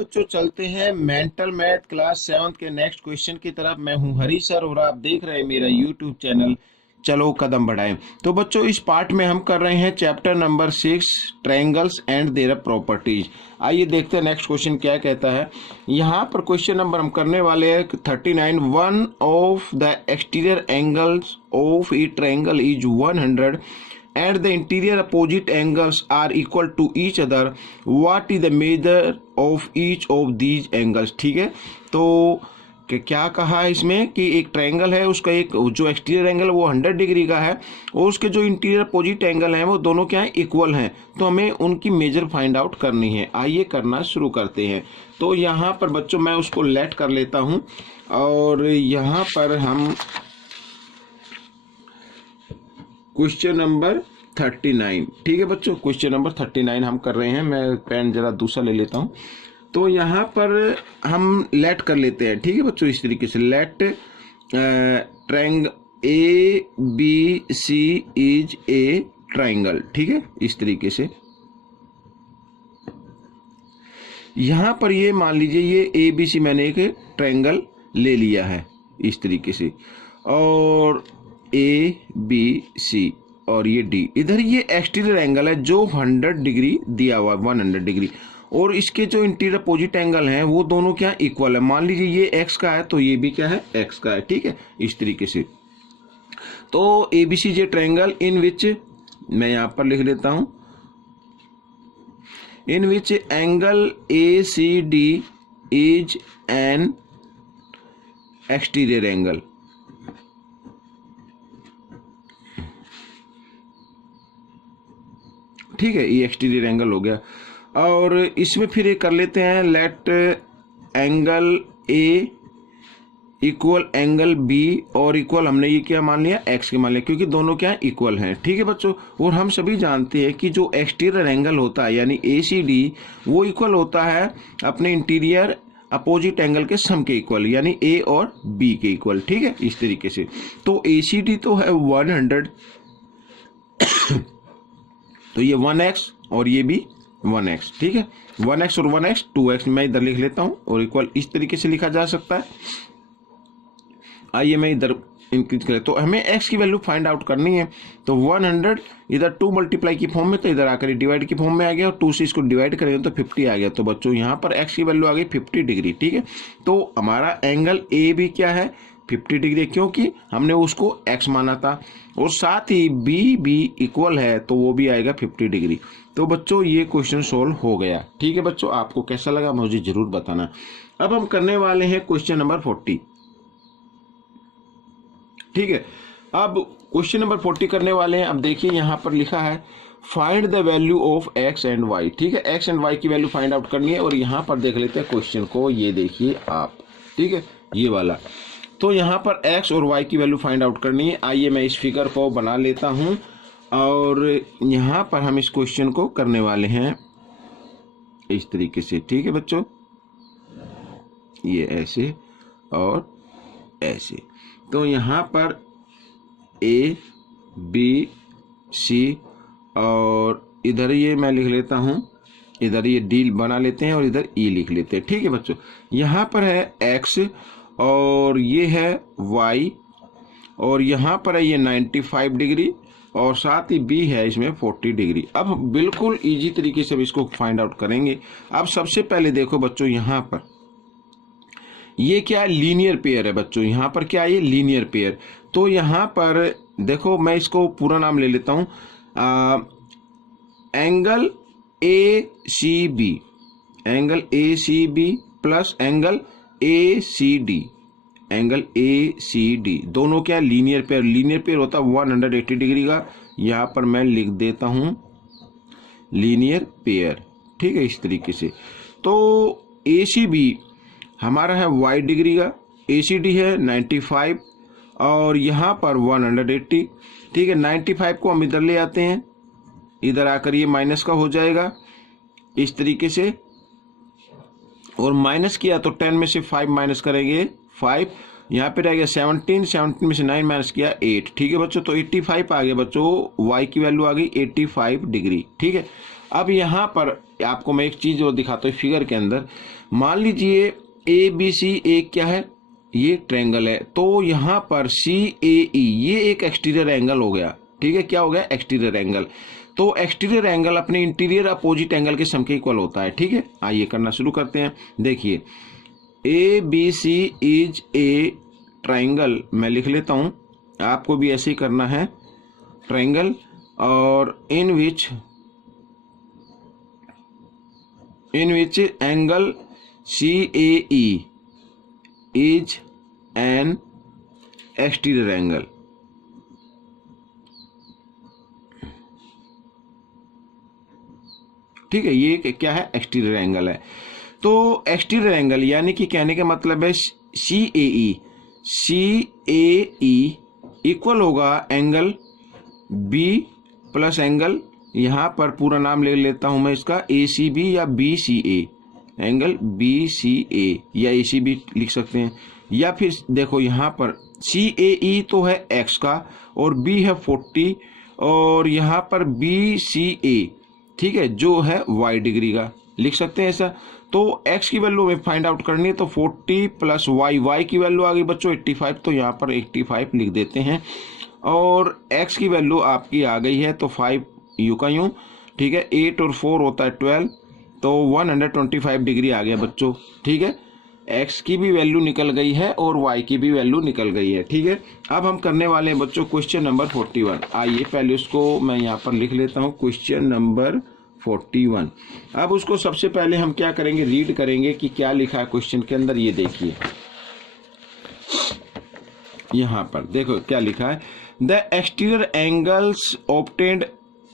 बच्चों चलते हैं मेंटल मैथ क्लास 7 के नेक्स्ट क्वेश्चन की तरफ। मैं हूं हरी सर और आप देख रहे हैं मेरा यूट्यूब चैनल चलो कदम बढ़ाएं। तो बच्चों इस पार्ट में हम कर रहे हैं chapter number 6 triangles and their properties. आइए देखते हैं नेक्स्ट क्वेश्चन क्या कहता है। यहाँ पर क्वेश्चन नंबर हम करने वाले हैं 39। One of the exterior angles of A triangle is 100 and the interior opposite angles are equal to each other, what is the measure of each of these angles। ठीक है, तो क्या कहा है इसमें कि एक ट्रायंगल है, उसका एक जो एक्सटीरियर एंगल है वो 100 डिग्री का है और उसके जो इंटीरियर अपोजिट एंगल हैं वो दोनों क्या है, इक्वल हैं। तो हमें उनकी मेजर फाइंड आउट करनी है। आइए करना शुरू करते हैं। तो यहाँ पर बच्चों मैं उसको लेट कर लेता हूँ और यहाँ पर हम क्वेश्चन नंबर 39, ठीक है बच्चों, क्वेश्चन नंबर 39 हम कर रहे हैं। मैं पेन जरा दूसरा ले लेता हूँ। तो यहाँ पर हम लेट कर लेते हैं, ठीक है बच्चों, इस तरीके से let triangle A B C is a triangle, ठीक है, इस तरीके से। यहाँ पर ये मान लीजिए ये ए बी सी मैंने एक ट्रायंगल ले लिया है इस तरीके से, और ए बी सी और ये डी, इधर ये एक्सटीरियर एंगल है जो 100 डिग्री दिया हुआ है, 100 डिग्री, और इसके जो इंटीरियर अपोजिट एंगल हैं वो दोनों क्या इक्वल है। मान लीजिए ये एक्स का है तो ये भी क्या है, एक्स का है, ठीक है, इस तरीके से। तो ए B C J triangle in विच, मैं यहां पर लिख लेता हूं, in which angle A C D is an exterior angle, ठीक है, ये एक्सटीरियर एंगल हो गया। और इसमें फिर ये कर लेते हैं let angle A equal angle B, और इक्वल हमने ये क्या मान लिया, एक्स के मान लिया, क्योंकि दोनों क्या इक्वल हैं, ठीक है बच्चों। और हम सभी जानते हैं कि जो एक्सटीरियर एंगल होता है यानी ए सी डी वो इक्वल होता है अपने इंटीरियर अपोजिट एंगल के सम के इक्वल, यानी ए और बी के इक्वल, ठीक है, इस तरीके से। तो ए सी डी तो है 100 तो ये 1x और ये भी 1x, ठीक है, 1x और 1x 2x मैं इधर लिख लेता हूं, और इक्वल इस तरीके से लिखा जा सकता है। आइए मैं इधर इंक्रीज करें, तो हमें x की वैल्यू फाइंड आउट करनी है। तो 100 इधर 2 मल्टीप्लाई की फॉर्म में, तो इधर आकर डिवाइड की फॉर्म में आ गया, और 2 से इसको डिवाइड करेंगे तो 50 आ गया। तो बच्चों यहाँ पर x की वैल्यू आ गई 50 डिग्री, ठीक है। तो हमारा एंगल ए भी क्या है, 50 डिग्री, क्योंकि हमने उसको x माना था, और साथ ही बी भी इक्वल है तो वो भी आएगा 50 डिग्री। तो बच्चों ये क्वेश्चन सोल्व हो गया, ठीक है बच्चों। आपको कैसा लगा मुझे जरूर बताना। अब हम करने वाले हैं क्वेश्चन नंबर 40, ठीक है। अब क्वेश्चन नंबर 40 करने वाले हैं। अब देखिए यहाँ पर लिखा है find the value of X and Y, ठीक है, एक्स एंड वाई की वैल्यू फाइंड आउट करनी है। और यहाँ पर देख लेते हैं क्वेश्चन को, ये देखिए आप, ठीक है, ये वाला। तो यहाँ पर x और y की वैल्यू फाइंड आउट करनी है। आइए मैं इस फिगर को बना लेता हूँ, और यहाँ पर हम इस क्वेश्चन को करने वाले हैं इस तरीके से, ठीक है बच्चों, ये ऐसे और ऐसे। तो यहाँ पर a b c और इधर ये मैं लिख लेता हूँ, इधर ये d बना लेते हैं और इधर e लिख लेते हैं, ठीक है बच्चों। यहाँ पर है x और ये है y, और यहाँ पर है ये 95 डिग्री, और साथ ही b है इसमें 40 डिग्री। अब बिल्कुल इजी तरीके से हम इसको फाइंड आउट करेंगे। अब सबसे पहले देखो बच्चों, यहाँ पर ये क्या है, लीनियर पेयर है बच्चों। यहाँ पर क्या है, ये लीनियर पेयर। तो यहाँ पर देखो, मैं इसको पूरा नाम ले लेता हूँ, angle A C B, angle A C B plus angle A C D, angle A C D, दोनों क्या लीनियर पेयर। लीनियर पेयर होता है 180 डिग्री का। यहाँ पर मैं लिख देता हूँ लीनियर पेयर, ठीक है, इस तरीके से। तो ए सी बी हमारा है y डिग्री का, ए सी डी है 95 और यहाँ पर 180, ठीक है। 95 को हम इधर ले आते हैं, इधर आकर ये माइनस का हो जाएगा इस तरीके से, और माइनस किया तो 10 में से 5 माइनस करेंगे 5, यहाँ पे रह गया 17, 17 में से 9 माइनस किया 8, ठीक है बच्चों। तो 85 आ गया बच्चों, y की वैल्यू आ गई 85 डिग्री, ठीक है। अब यहाँ पर आपको मैं एक चीज और दिखाता हूँ फिगर के अंदर। मान लीजिए ABC एक क्या है, ये ट्रायंगल है, तो यहाँ पर CAE ये एक एक्सटीरियर एंगल हो गया, ठीक है, क्या हो गया, एक्सटीरियर एंगल। तो एक्सटीरियर एंगल अपने इंटीरियर अपोजिट एंगल के सम के इक्वल होता है, ठीक है। आइए करना शुरू करते हैं। देखिए ABC इज ए ट्रायंगल, मैं लिख लेता हूँ, आपको भी ऐसे ही करना है, ट्रायंगल, और in which angle CAE is an exterior angle. ठीक है, ये क्या है, एक्सटीरियर एंगल है। तो एक्सटीरियर एंगल यानी कि कहने का मतलब है CAE इक्वल होगा एंगल B प्लस एंगल, यहाँ पर पूरा नाम ले लेता हूं मैं इसका, ACB या BCA, एंगल BCA या ACB लिख सकते हैं। या फिर देखो यहाँ पर CAE तो है x का और B है 40, और यहाँ पर BCA, ठीक है, जो है y डिग्री का, लिख सकते हैं ऐसा। तो x की वैल्यू हमें फाइंड आउट करनी है, तो 40 प्लस y की वैल्यू आ गई बच्चों 85, तो यहाँ पर 85 लिख देते हैं। और x की वैल्यू आपकी आ गई है, तो 5 यूं का यूं, ठीक है, 8 और 4 होता है 12, तो 125 डिग्री आ गया बच्चों, ठीक है। x की भी वैल्यू निकल गई है और y की भी वैल्यू निकल गई है, ठीक है। अब हम करने वाले हैं बच्चों क्वेश्चन नंबर 41। आइए पहले उसको मैं यहाँ पर लिख लेता हूँ, क्वेश्चन नंबर 41। अब उसको सबसे पहले हम क्या करेंगे, रीड करेंगे कि क्या लिखा है क्वेश्चन के अंदर। ये देखिए यहाँ पर देखो क्या लिखा है, the exterior angles obtained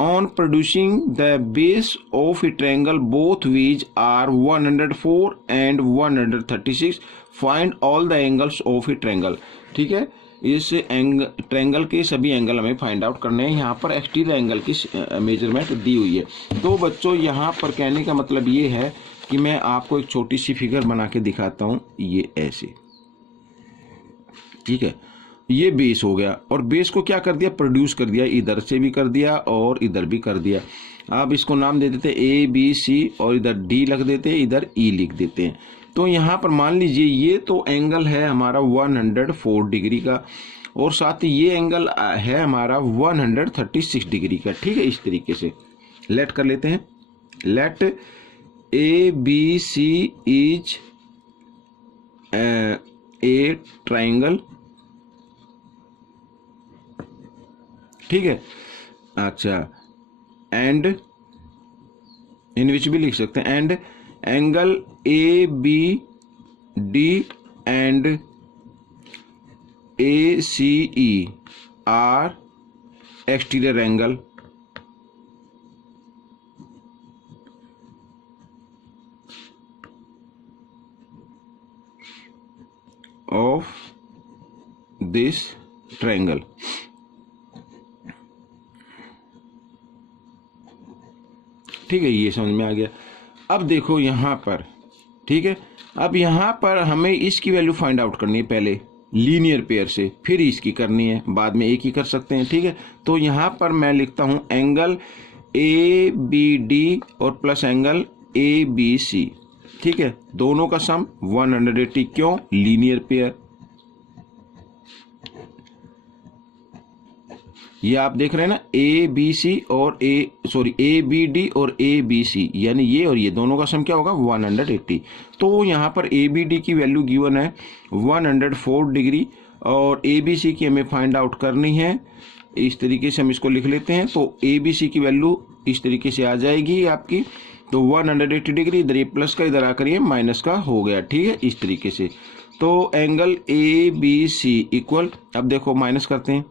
on producing the base of a triangle both which are 104 and 136, find all the angles of a triangle। ठीक है, इस ट्रायंगल के सभी एंगल हमें फाइंड आउट करने हैं। यहाँ पर एक्सटीरियर एंगल की मेजरमेंट दी हुई है। तो बच्चों यहाँ पर कहने का मतलब ये है कि मैं आपको एक छोटी सी फिगर बना के दिखाता हूँ, ये ऐसे, ठीक है, ये बेस हो गया, और बेस को क्या कर दिया, प्रोड्यूस कर दिया, इधर से भी कर दिया और इधर भी कर दिया। अब इसको नाम दे देते ABC और इधर D लग देते हैं, इधर E लिख देते हैं। तो यहाँ पर मान लीजिए ये तो एंगल है हमारा 104 डिग्री का, और साथ ही ये एंगल है हमारा 136 डिग्री का, ठीक है। इस तरीके से लेट कर लेते हैं, let ABC is a triangle, ठीक है। अच्छा, एंड इन विच भी लिख सकते हैं, and angle ABD and ACE are exterior angle of this triangle. ठीक है, ये समझ में आ गया। अब देखो यहाँ पर, ठीक है, अब यहाँ पर हमें इसकी वैल्यू फाइंड आउट करनी है, पहले लीनियर पेयर से, फिर इसकी करनी है, बाद में एक ही कर सकते हैं, ठीक है। तो यहाँ पर मैं लिखता हूँ एंगल ABD और प्लस एंगल ABC, ठीक है, दोनों का सम 180, क्यों, लीनियर पेयर। ये आप देख रहे हैं ना, ABC और ABD और ABC, यानी ये और ये दोनों का सम क्या होगा, 180। तो यहाँ पर ABD की वैल्यू गिवन है 104 डिग्री, और ABC की हमें फाइंड आउट करनी है। इस तरीके से हम इसको लिख लेते हैं, तो ABC की वैल्यू इस तरीके से आ जाएगी आपकी, तो 180 डिग्री, इधर ये प्लस का, इधर आकर ये माइनस का हो गया, ठीक है, इस तरीके से। तो एंगल ABC इक्वल, अब देखो माइनस करते हैं,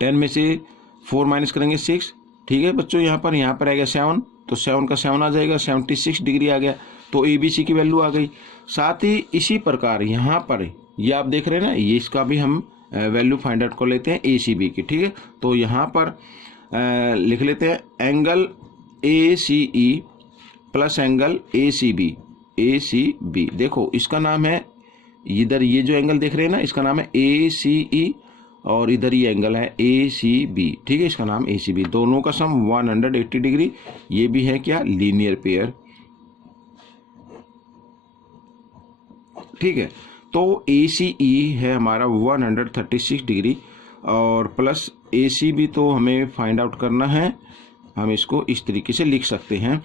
10 में से 4 माइनस करेंगे 6, ठीक है बच्चों। यहाँ पर आएगा 7, तो 7 का 7 आ जाएगा, 76 डिग्री आ गया, तो ABC की वैल्यू आ गई। साथ ही इसी प्रकार यहाँ पर ये आप देख रहे हैं ना, ये इसका भी हम वैल्यू फाइंड आउट कर लेते हैं ACB की, ठीक है। तो यहाँ पर लिख लेते हैं angle ACE plus angle ACB। देखो इसका नाम है, इधर ये जो एंगल देख रहे हैं ना, इसका नाम है ACE, और इधर ये एंगल है ACB, ठीक है, इसका नाम ACB, दोनों का सम 180 डिग्री। ये भी है क्या, लीनियर पेयर, ठीक है। तो ACE है हमारा 136 डिग्री और प्लस ACB तो हमें फाइंड आउट करना है, हम इसको इस तरीके से लिख सकते हैं।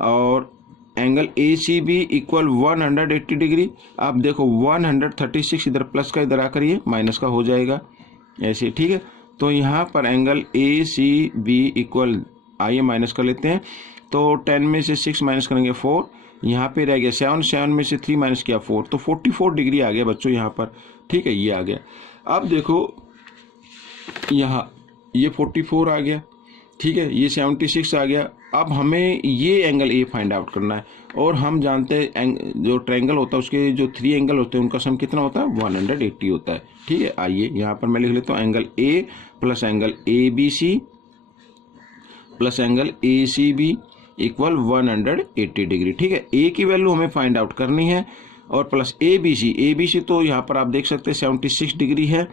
और एंगल ACB इक्वल 180 डिग्री। अब देखो 136 इधर प्लस का इधर आकर ये माइनस का हो जाएगा ऐसे, ठीक है। तो यहाँ पर एंगल ACB इक्वल, आइए माइनस कर लेते हैं। तो 10 में से 6 माइनस करेंगे 4, यहाँ पे रह गया 7, 7 में से 3 माइनस किया 4, तो 44 डिग्री आ गया बच्चों यहाँ पर, ठीक है, ये आ गया। अब देखो यहाँ ये 44 आ गया, ठीक है, ये 76 आ गया। अब हमें ये एंगल A फाइंड आउट करना है और हम जानते हैं जो ट्रायंगल होता है उसके जो 3 एंगल होते हैं उनका सम कितना होता है, 180 होता है, ठीक है। आइए यहाँ पर मैं लिख लेता हूँ angle A plus angle ABC plus angle ACB equal 180 degree, ठीक है। A की वैल्यू हमें फाइंड आउट करनी है और प्लस ABC तो यहाँ पर आप देख सकते हैं 76 डिग्री है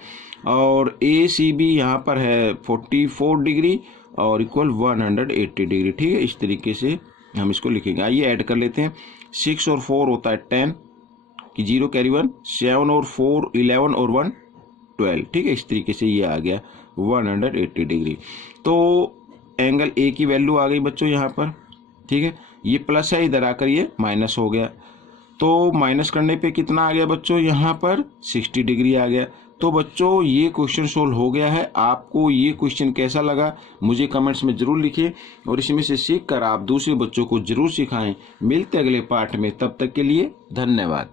और ACB यहाँ पर है 44 डिग्री और इक्वल 180 डिग्री, ठीक है। इस तरीके से हम इसको लिखेंगे। आइए ऐड कर लेते हैं, 6 और 4 होता है 10 की 0 कैरी 1, 7 और 4 11 और 1 12, ठीक है। इस तरीके से ये आ गया 180 डिग्री। तो एंगल A की वैल्यू आ गई बच्चों यहाँ पर, ठीक है। ये प्लस है, इधर आकर ये माइनस हो गया, तो माइनस करने पे कितना आ गया बच्चों, यहाँ पर 60 डिग्री आ गया। तो बच्चों ये क्वेश्चन सोल्व हो गया है। आपको ये क्वेश्चन कैसा लगा मुझे कमेंट्स में जरूर लिखिए और इसमें से सीख कर आप दूसरे बच्चों को जरूर सिखाएं। मिलते अगले पार्ट में, तब तक के लिए धन्यवाद।